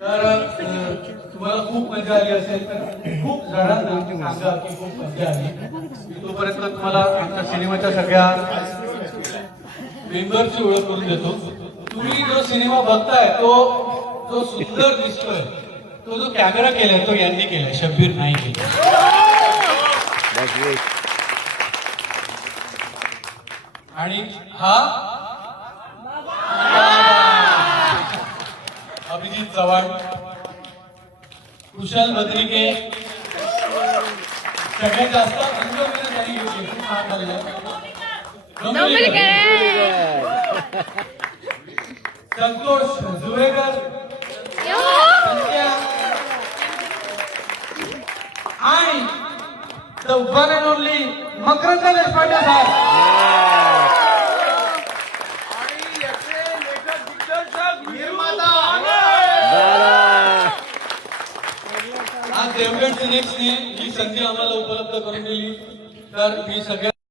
तर तुम्हाला खूप मजा आली असेल तर खूप जणांना सांगा की खूप मजा आली। तोपर्यंत तुम्हाला आमच्या सिनेमाच्या सगळ्या मेंबरची ओळख करून देतो। तुम्ही जो सिनेमा बघताय तो जो सुंदर दिसतोय तो जो कॅमेरा केलाय तो यांनी केलाय, शब्बीर नाही केला। आणि हा अभिजित चव्हाण, कुशल बद्रिके, सगळ्यात जास्त अंगमेहनत त्यांनी घेतली, खूप महाग झालेलं। संतोष जुवेकर, आणि the one and only Makarand Deshpande साहेब। आज देवगड सिनेक्सने ही संधी आम्हाला उपलब्ध करून दिली, तर मी सगळ्या